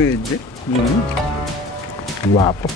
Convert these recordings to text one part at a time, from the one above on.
Pwede. Guwapo.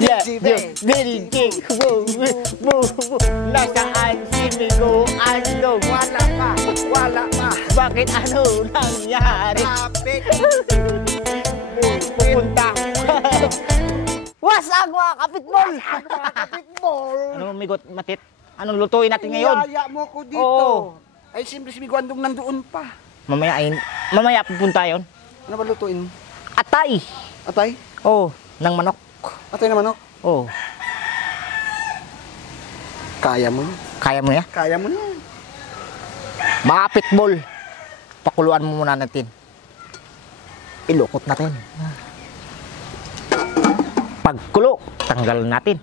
Yeah, very king. Nasaan si Migo? Ano? Wala pa. Bakit ano nangyari? Kapit. Pupunta. Wasag mga kapitbol. Kapitbol. Ano Migot, Matit? Anong lutuin natin ngayon? Niyaya mo ko dito. Oo. Ay, simple si Miguandong nandoon pa. Mamaya pupunta yon. Ano ba lutuin? Atay. Atay? Oh, ng manok. Atay na manok? Oh, Kaya mo. kaya mo ya? Kaya mo na. Mga pitbull. Pakuluan mo muna natin. Ilukot natin. Pagkulo, tanggal natin.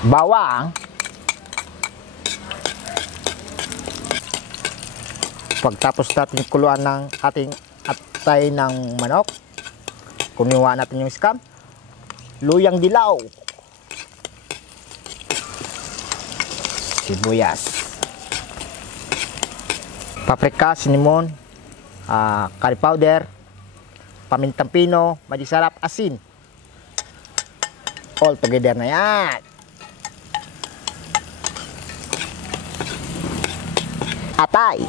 Bawang. Pagtapos natin kuluan ng ating atay ng manok, kuniwa natin yung scam. Luyang dilaw. Sibuyas. Paprika, cinnamon, curry powder, pamintang pino, magic sarap, asin. All together na yan. Atay.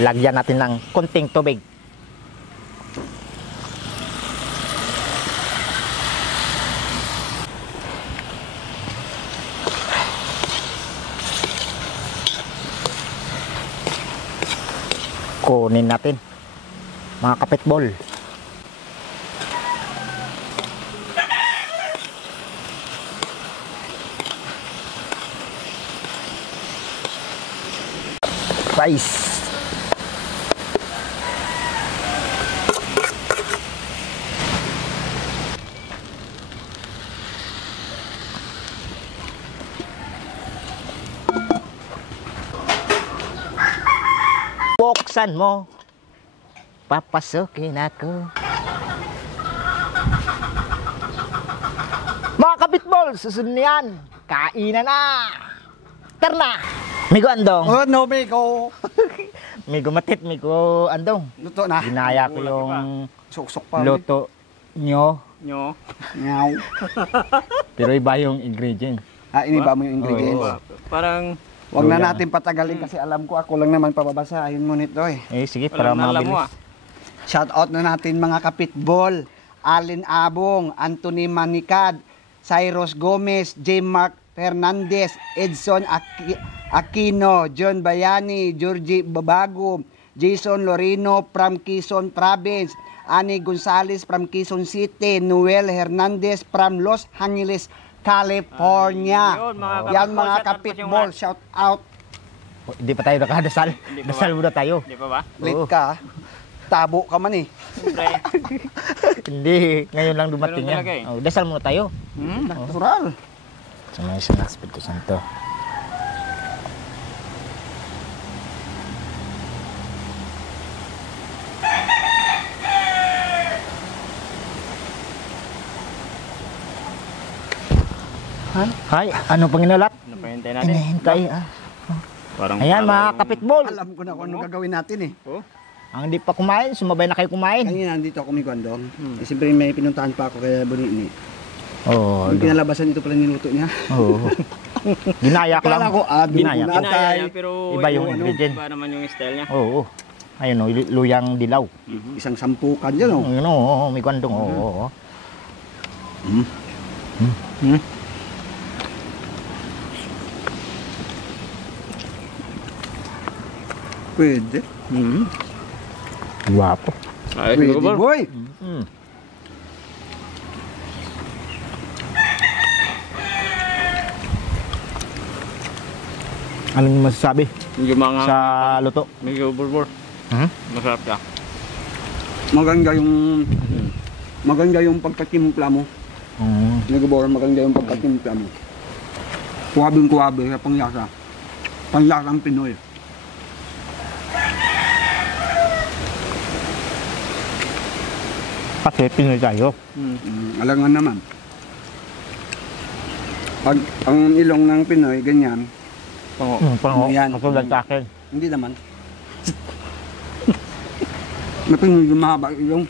Lagyan natin ng konting tubig. Kunin natin mga kapitbol. Rice. Buksan mo, papasukin ako. Mga kapitbol, susunod yan. Kainan na. Terna. Migo Andong. Oh, no, Migo. Migo Matit, Migo Andong. Luto na. Ginaya ko yung Suksok pa. luto nyo. Ngaw. Pero iba yung ingredient. Ini ba mo yung ingredients? Oo. Parang Huwag na natin patagalin kasi alam ko ako lang naman pababasahin mo nito eh. Sige, para alam mo mabilis. Shout out na natin mga kapitbol. Alin Abong, Anthony Manicad, Cyrus Gomez, J. Mark Fernandez, Edson Aquino, John Bayani, Georgie Babago, Jason Lorino from Quezon Province, Ani Gonzales from Quezon City, Noel Hernandez from Los Angeles, California. Yan mga kapitbol, shout out. Hindi pa tayo nakadasal. Dasal muna tayo. Di pa ba? Late ka. Tabo ka man eh. Siyempre. Hindi, ngayon lang dumating Ganun yan. talaga eh. Dasal muna tayo. Natural. Sa mga isang Espiritu Santo. Hay, ano pang inalat? Ano pa hintay natin? Hinihintay. Parang Ayan mga kapitbol. Alam ko na kung anong gagawin natin eh. Ang hindi pa kumain, sumabay na kayo kumain. Kanina nandito ako may Guandong. Siyempre may pinuntahan pa ako kaya Bonini. Oo. Yung kinalabasan ito pala niluto niya. Oo. Ginayak lang. Akala ko, Ginayak. dugo na Ginaya atay. niya, pero Iba yung ingredient. Iba naman yung style niya. Oo. Ayun o, luyang dilaw. Isang sampukan dyan oh. Yun o, may kwandong. Oo. Pwede. Guwapo. Ay, Pwede siguro ba? boy. Ano yung masasabi Medyo mga sa luto? medyo burbur. Hmm? Masarap siya. Maganda yung pagkatimpla mo. Nagabora maganda yung pagkatimpla mo. Kuwabing-kuwabe sa panglasa. Panglasang Pinoy. Kasi Pinoy tayo. Alangan naman. Pag ang ilong ng Pinoy, ganyan. Pango. Pango, Yan. katulad sa akin. Hindi naman. Mapin yung mahaba ilong.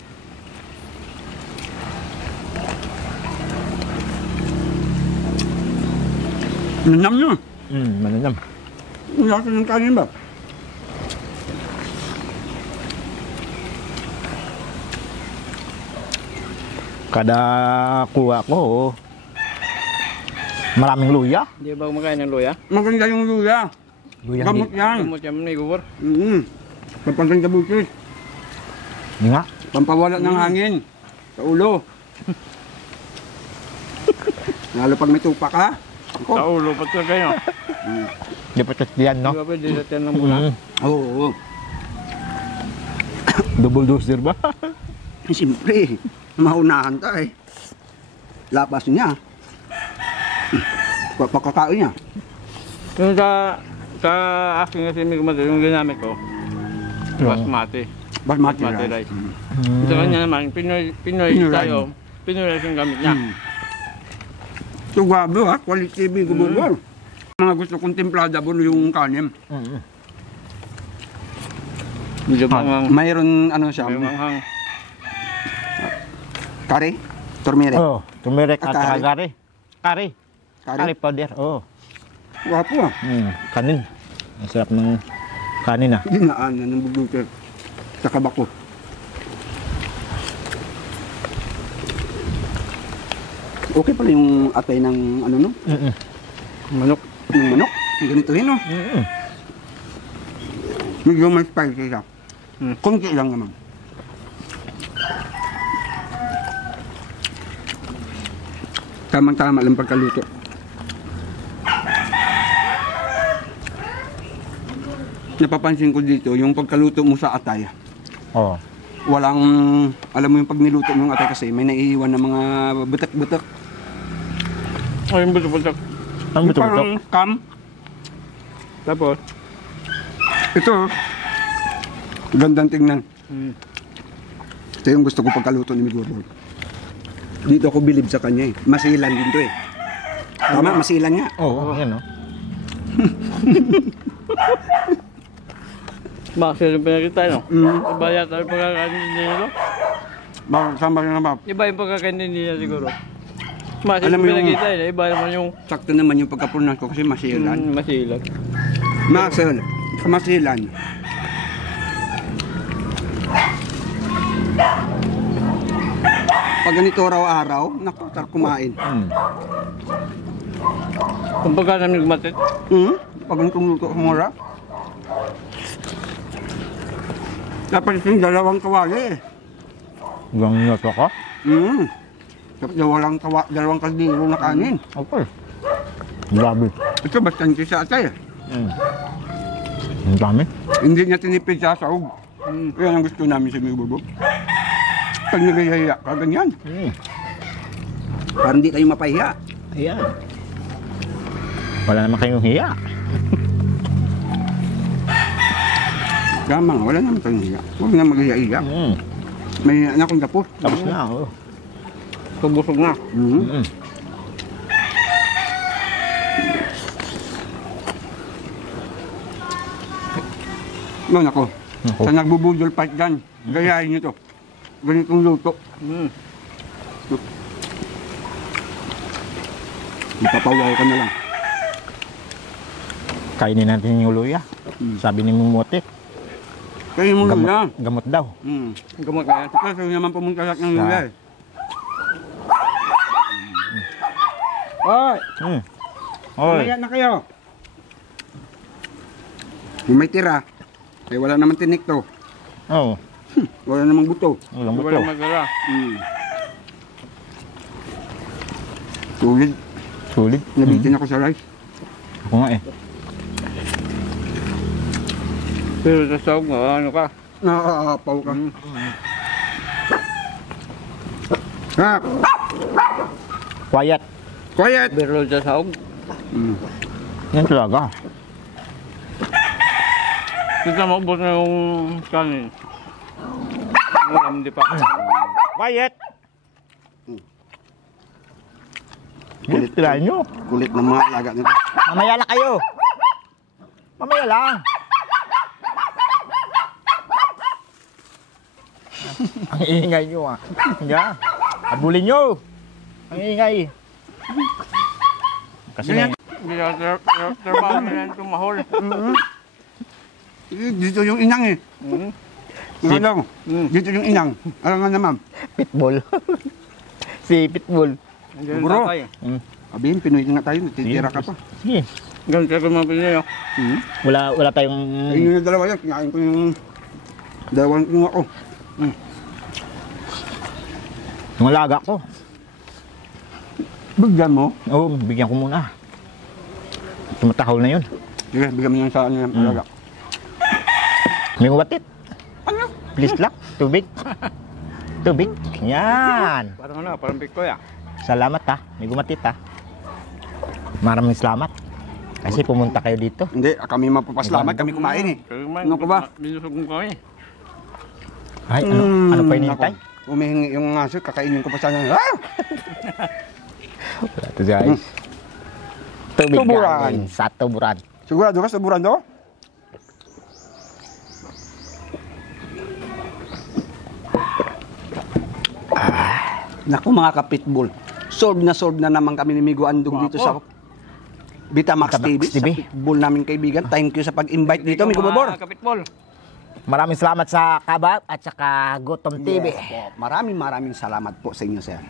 Nanam nyo. Mananam. Ang lasa ng kanin ba? Kada kuha ko, maraming luya. Hindi ba kumakain ng luya? Maganda yung luya. Luyang Gamot yan. Gamot yan may gubor. Pampaganda butis. Di nga. Pampawala ng hangin. Sa ulo. Lalo pag may tupak ha. Ako. Sa ulo pa ito kayo. Di pa yan, no? Di ba pwede sa tiyan ng muna? Oo. Double dose ba? Siyempre. Maunahan ta eh. Lapas niya. Pagkakain niya. Yung sa akin kasi may gumato, yung ginamit ko. Basmati. Basmati Basmati rice. rice. Sa kanya naman, Pinoy Pinoy tayo. Pinoy rice yung gamit niya. So grabe ha. Quality bigo burger. Mga gusto kong templada po yung kanin. Medyo manghang. Mayroon ano siya. May manghang. Kari. Turmeric. Oo, tumirek at At saka kari. gari. Kari. Kari Kari. powder, oo. Wapo ah. Kanin. Ang sarap ng kanin ah. Dinaanan ng bubuter. Sa kabako. Okay pala yung atay ng ano no? Manok. Ng manok. Ganito rin no? Medyo may spicy siya. Konti lang naman. Tamang-tama lang pagkaluto. Napapansin ko dito, yung pagkaluto mo sa atay, Oo. walang, alam mo yung pag niluto mo yung atay kasi may naiiwan na mga butak-butak. Ay, yung buto-buto. Ang Yung buto-buto. parang cam. Tapos, Ito, gandang tingnan. mm, Ito yung gusto ko pagkaluto ni Miguel. Dito ako bilib sa kanya eh. Masilan din to eh. Tama, masilan nga. Oo, yan oh. bakit yung pinakita, no? Mm. Iba yata yung pagkakain nila. Bakit sama rin naman. Iba yung pagkakain nila siguro. Mas Alam yung mo yung- pinakita nila, iba naman yung Sakto naman yung pagkapunan ko kasi masilan. masilag. Masel, sa masilan. Pag ganito araw-araw, naku, tar kumain. Kung pagka namin gumatit, Pag ganitong luto sa mura. Dapat yung dalawang kawali eh. Gang nyoto ko. Dapat dalawang kaldero na kanin. Okay. Grabe. Ito bastante sa atay eh. Ang dami. Hindi niya tinipid sa saog. Yan ang gusto namin sa Mibubo. Pag nagayaya ka, ganyan. Para hindi kayo mapahiya. Ayan. Wala naman kayong hiya. Tama nga, wala naman kayong hiya. Huwag na maghiya-hiya. May anak kong tapos. Tapos na, oh. pabusog na. No, nako. Nako. Sa nagbubudol fight dyan, gayahin nyo to. Ganitong luto. Ipapawaw ka na lang. Kainin natin yung luya. Sabi ni Mumote, Kaya mo na. gamot daw. Gamot na yan. Kasi naman pumunta lahat ng luya eh. Oy! Oy. Mamaya na kayo. Kung may tira, eh wala naman tinik to. Oo. Wala namang buto. Walang buto. Walang magala. Sulit. Sulit. Nabitin ako sa rice. Ako nga eh. Pero sa sahog mo, ano ka? Nakakapaw ka. Ha? Quiet. Quiet! Pero sa sahog. Yan talaga. Kita maubos na yung kanin. Ulam, di pa. Quiet. Kulit tirahin nyo. Kulit ng mga alaga nito. Mamaya na kayo. Mamaya lang. Ang ingay nyo ah. Nga. Abulin nyo. Ang ingay. Kasi may... Hindi na trabaho nila itong mahol. Dito yung inang eh. Ano? Dito yung inang. Ano nga naman? Pitbull. Si Pitbull. Andiyan Bro. ang tatay. Sabihin, Pinoy nga tayo. Natitira ka pa. Sige. Ganun sa mga Pinoy. Wala tayong... Ayun yung dalawa yan. Kinain ko yung dalawang kung ako. Yung alaga ko. Bigyan mo. Oo, bigyan ko muna. Tumatahol na yun. Sige, bigyan mo yung sa ano yung alaga. May watit. Ano? Please lang. Tubig. Tubig. Yan. Parang ano, parang Bikoy ah. Salamat ha. May gumatit ha. Maraming salamat. Kasi pumunta kayo dito. Hindi, kami mapapaslamat. Kami kumain eh. Ano ka ba? Binusog mo kami. Ay, ano pa hinihintay? Nako, umihingi yung aso, kakainin ko pa sana. Ah! Wala to guys. Tubig Tuburan. galing sa tuburan. Sigurado ka sa burando? Naku mga kapitbull, solve na naman kami ni Migo Andong dito sa Vitamax TV, Vitamax TV. sa pitbull namin kaibigan. Thank you sa pag-invite dito, Migo Babor. Kapitbol. Maraming salamat sa Kabab at saka Gutom TV. Yes po. Maraming salamat po sa inyo, sir.